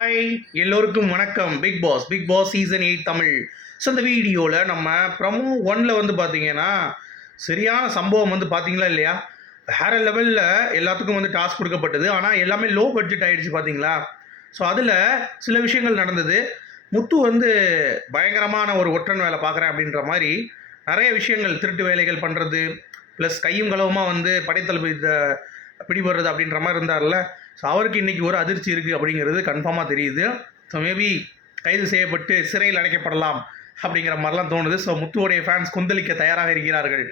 Hi எல்லோருக்கும் வணக்கம். Bigg Boss Bigg Boss season eight Tamil. So இந்த வீடியோவில் நம்ம ப்ரமோ ஒன்ல வந்து பார்த்தீங்கன்னா சரியான சம்பவம் வந்து பார்த்தீங்களா இல்லையா? வேற லெவலில் எல்லாத்துக்கும் வந்து டாஸ்க் கொடுக்கப்பட்டது. ஆனால் எல்லாமே லோ பட்ஜெட் ஆகிடுச்சு பார்த்தீங்களா ஸோ அதில் சில விஷயங்கள் நடந்தது. முத்து வந்து பயங்கரமான ஒரு ஒற்றன் வேலை பார்க்குறேன் அப்படின்ற மாதிரி நிறைய விஷயங்கள் திருட்டு வேலைகள் பண்ணுறது ப்ளஸ் கையும் களவுமாக வந்து படைத்தளபதி பிடிபடுறது அப்படின்ற மாதிரி இருந்தார்ல. ஸோ அவருக்கு இன்றைக்கி ஒரு அதிர்ச்சி இருக்குது அப்படிங்கிறது கன்ஃபார்மாக தெரியுது. ஸோ மேபி கைது செய்யப்பட்டு சிறையில் அடைக்கப்படலாம் அப்படிங்கிற மாதிரிலாம் தோணுது. ஸோ முத்துவோடைய ஃபேன்ஸ் கொந்தளிக்க தயாராக இருக்கிறார்கள்.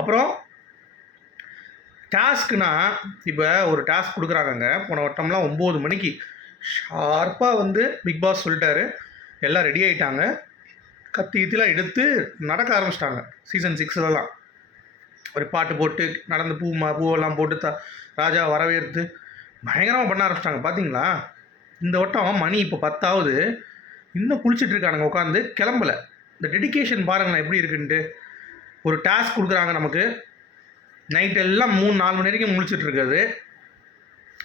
அப்புறம் டாஸ்க்னா இப்போ ஒரு டாஸ்க் கொடுக்குறாங்கங்க. போன வட்டம்லாம் ஒம்பது மணிக்கு ஷார்ப்பாக வந்து பிக் பாஸ் சொல்லிட்டாரு. எல்லாம் ரெடி ஆகிட்டாங்க கத்தி கித்திலாம் எடுத்து நடக்க ஆரம்பிச்சிட்டாங்க. சீசன் சிக்ஸ்லலாம் ஒரு பாட்டு போட்டு நடந்து பூ மா பூவெல்லாம் போட்டு த ராஜா வரவேற்று பயங்கரமாக பண்ண ஆரம்பிச்சிட்டாங்க. பார்த்தீங்களா இந்த வட்டம் மணி இப்போ பத்தாவது. இன்னும் குளிச்சுட்டு இருக்கானுங்க உட்காந்து கிளம்பல. இந்த டெடிகேஷன் பாருங்களேன் எப்படி இருக்குன்ட்டு. ஒரு டாஸ்க் கொடுக்குறாங்க நமக்கு. நைட் எல்லாம் மூணு நாலு மணி வரைக்கும் முழிச்சிட்டுருக்குறது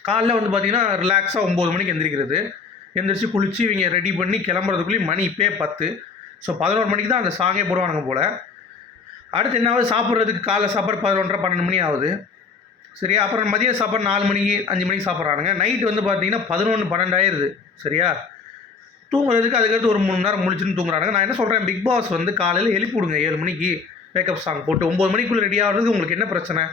காலைல வந்து பார்த்தீங்கன்னா ரிலாக்ஸாக ஒம்பது மணிக்கு எந்திரிக்கிறது. எந்திரிச்சு குளித்து இவங்க ரெடி பண்ணி கிளம்புறதுக்குள்ளேயும் மணி இப்போயே பத்து. ஸோ பதினோரு மணிக்கு தான் அந்த சாங்கே போடுவானுங்க போல். அடுத்து என்ன ஆகுது சாப்பிட்றதுக்கு காலைல சாப்பாடு பதினொன்றரை பன்னெண்டு மணி ஆகுது. சரியா? அப்புறம் மதிய சாப்பாடு நாலு மணிக்கு அஞ்சு மணிக்கு சாப்பிட்றானுங்க. நைட் வந்து பார்த்தீங்கன்னா பதினொன்று பன்னெண்டாயிருது. சரியா? தூங்குறதுக்கு அதுக்கடுத்து ஒரு மூணு மணி நேரம் முடிச்சுன்னு தூங்குறானுங்க. நான் என்ன சொல்கிறேன் பிக் பாஸ் வந்து காலையில் எழுப்பி விடுங்க ஏழு மணிக்கு. மேக்கப் சாங் போட்டு ஒம்பது மணிக்குள்ளே ரெடி ஆகிறதுக்கு உங்களுக்கு என்ன பிரச்சனை?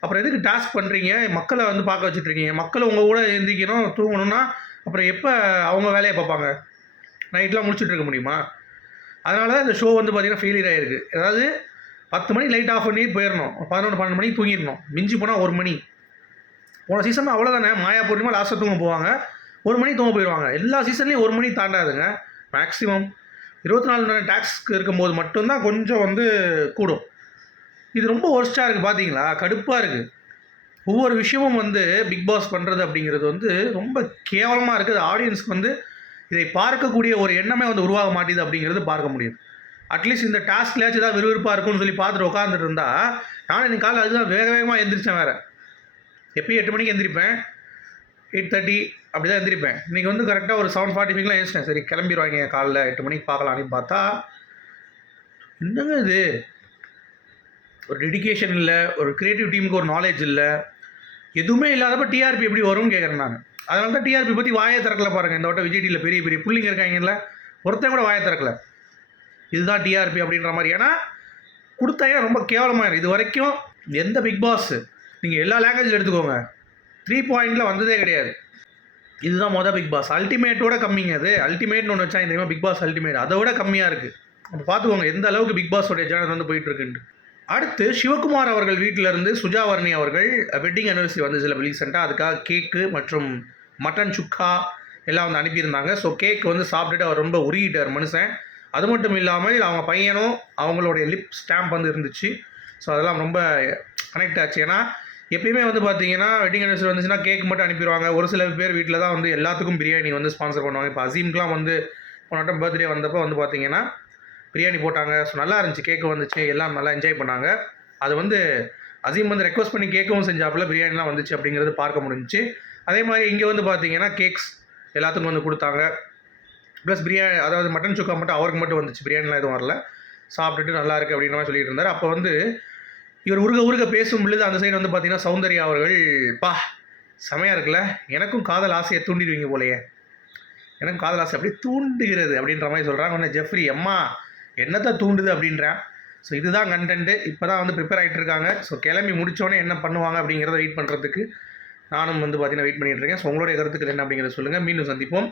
அப்புறம் எதுக்கு டாஸ்க் பண்ணுறீங்க மக்களை வந்து பார்க்க வச்சுட்ருக்கீங்க மக்கள் உங்கள் கூட எழுந்திக்கணும் தூங்கணும்னா அப்புறம் எப்போ அவங்க வேலையை பார்ப்பாங்க? நைட்லாம் முடிச்சுட்டு இருக்க முடியுமா? அதனால தான் இந்த ஷோ வந்து பார்த்தீங்கன்னா ஃபெயிலியர் ஆகிருக்கு அதாவது பத்து மணி லைட் ஆஃப் பண்ணி போயிடணும். பதினொன்று பன்னெண்டு மணிக்கு தூங்கிடணும். மிஞ்சி போனால் ஒரு மணி. போன சீசன் அவ்வளோதானே மாயா பூர்ணிமா லாஸ்ட்டாக தூங்க போவாங்க. ஒரு மணி தூங்க போயிடுவாங்க. எல்லா சீசன்லேயும் ஒரு மணி தாண்டாதுங்க. மேக்ஸிமம் இருபத்தி நாலு மணி டேக்ஸ்க்கு இருக்கும்போது மட்டும்தான் கொஞ்சம் வந்து கூடும். இது ரொம்ப ஒர்ஸ்ட்டாக இருக்குது பார்த்தீங்களா கடுப்பாக இருக்குது ஒவ்வொரு விஷயமும் வந்து பிக் பாஸ் பண்ணுறது அப்படிங்கிறது வந்து ரொம்ப கேவலமாக இருக்குது ஆடியன்ஸ்க்கு வந்து இதை பார்க்கக்கூடிய ஒரு எண்ணமே வந்து உருவாக மாட்டேது அப்படிங்கிறது பார்க்க முடியுது. அட்லீஸ்ட் இந்த டாஸ்க்லேயாச்சும் ஏதாவது விறுவிறுப்பாக இருக்கும்னு சொல்லி பார்த்துட்டு உட்காந்துட்டு இருந்தா நானும் இன்னைக்கு காலையில் அதுதான் வேக வேகமாக எந்திரிச்சேன் வேறு. எப்பயும் எட்டு மணிக்கு எந்திரிப்பேன். எயிட் தேர்ட்டி அப்படி தான் எந்திரிப்பேன். இன்றைக்கி வந்து கரெக்டாக ஒரு செவன் ஃபார்ட்டி ஃபைவ்லாம் எழுந்திரிச்சேன் சரி கிளம்பிடுவாங்க காலைல எட்டு மணிக்கு பார்க்கலான்னு பார்த்தா என்னங்க இது? ஒரு டெடிகேஷன் இல்லை ஒரு க்ரியேட்டிவ் டீமுக்கு ஒரு நாலேஜ் இல்லை எதுவுமே இல்லாதப்ப டிஆர்பி எப்படி வரும்னு கேட்குறேன் நான். அதனால தான் டிஆர்பி பற்றி வாயை திறக்கல பாருங்கள் இந்த வட்டம் விஜய் டிவியில் பெரிய பெரிய புள்ளிங்க இருக்காங்கல்ல ஒருத்தன் கூட வாயை திறக்கல. இதுதான் டிஆர்பி அப்படின்ற மாதிரி. ஏன்னா கொடுத்தாங்க ரொம்ப கேவலமாக இது வரைக்கும் எந்த பிக் பாஸ் நீங்கள் எல்லா லாங்குவேஜில் எடுத்துக்கோங்க. த்ரீ பாயிண்டில் வந்ததே கிடையாது. இதுதான் மொதல் பிக் பாஸ் அல்டிமேட்டோட கம்மிங்க அது. அல்டிமேட்னு ஒன்று வச்சா தெரியுமா? பிக் பாஸ் அல்டிமேட் அதை விட கம்மியாக இருக்குது அப்போ பார்த்துக்கோங்க எந்த அளவுக்கு பிக் பாஸோடைய சேனல் வந்து போயிட்டுருக்குன்ட்டு. அடுத்து சிவகுமார் அவர்கள் வீட்டில் இருந்து சுஜாவர்ணி அவர்கள் வெட்டிங் அனிவர்சரி வந்து சில ரீசெண்டாக அதுக்காக கேக்கு மற்றும் மட்டன் சுக்கா எல்லாம் வந்து அனுப்பியிருந்தாங்க. ஸோ கேக் வந்து சாப்பிட்டுட்டு அவர் ரொம்ப உருகிட்டார் மனுஷன். அது மட்டும் இல்லாமல் அவங்க பையனும் அவங்களுடைய லிப் ஸ்டாம்ப் வந்து இருந்துச்சு. ஸோ அதெல்லாம் ரொம்ப கனெக்ட் ஆச்சு. ஏன்னா எப்பயுமே வந்து பார்த்தீங்கன்னா வெட்டிங் அனிவர்சரி வந்துச்சுன்னா கேக் மட்டும் அனுப்பிடுவாங்க. ஒரு சில பேர் வீட்டில் தான் வந்து எல்லாத்துக்கும் பிரியாணி வந்து ஸ்பான்சர் பண்ணுவாங்க. இப்போ அசீம்க்குலாம் வந்து போன வட்டம் பர்த்டே வந்தப்போ வந்து பார்த்தீங்கன்னா பிரியாணி போட்டாங்க. ஸோ நல்லா இருந்துச்சு. கேக்கு வந்துச்சு. எல்லாம் நல்லா என்ஜாய் பண்ணாங்க. அது வந்து அசீம் வந்து ரெக்வஸ்ட் பண்ணி கேட்கவும் செஞ்சாப்புல பிரியாணிலாம் வந்துச்சு அப்படிங்கிறது பார்க்க முடிஞ்சுச்சு. அதே மாதிரி இங்கே வந்து பார்த்தீங்கன்னா கேக்ஸ் எல்லாத்துக்கும் வந்து கொடுத்தாங்க. ப்ளஸ் பிரியாணி அதாவது மட்டன் சுக்கா மட்டும் அவருக்கு மட்டும் வந்துச்சு. பிரியாணிலாம் எதுவும் வரல. சாப்பிட்டுட்டு நல்லா இருக்குது அப்படின்ற மாதிரி சொல்லிட்டு இருந்தார். அப்போ வந்து இவர் உருக உருக பேசும் பொழுது அந்த சைடு வந்து பார்த்தீங்கன்னா சௌந்தர்யா அவர்கள் பா செமையாக இருக்குல்ல. எனக்கும் காதல் ஆசையை தூண்டிடுவீங்க போலையே. எனக்கும் காதல் ஆசை அப்படியே தூண்டுகிறது அப்படின்ற மாதிரி சொல்கிறாங்க உடனே ஜெஃப்ரி அம்மா என்னத்தை தூண்டுது? அப்படின்றேன். ஸோ இதுதான் கண்டென்ட்டு இப்போ தான் வந்து ப்ரிப்பேர் ஆகிட்டு இருக்காங்க. ஸோ கிளம்பி முடித்தோடனே என்ன பண்ணுவாங்க அப்படிங்கிறத வெயிட் பண்ணுறதுக்கு நானும் வந்து பார்த்தீங்கன்னா வெயிட் பண்ணிகிட்டு இருக்கேன். ஸோ உங்களுடைய கருத்துக்கள் என்ன அப்படிங்கிறத சொல்லுங்கள் மீண்டும் சந்திப்போம்.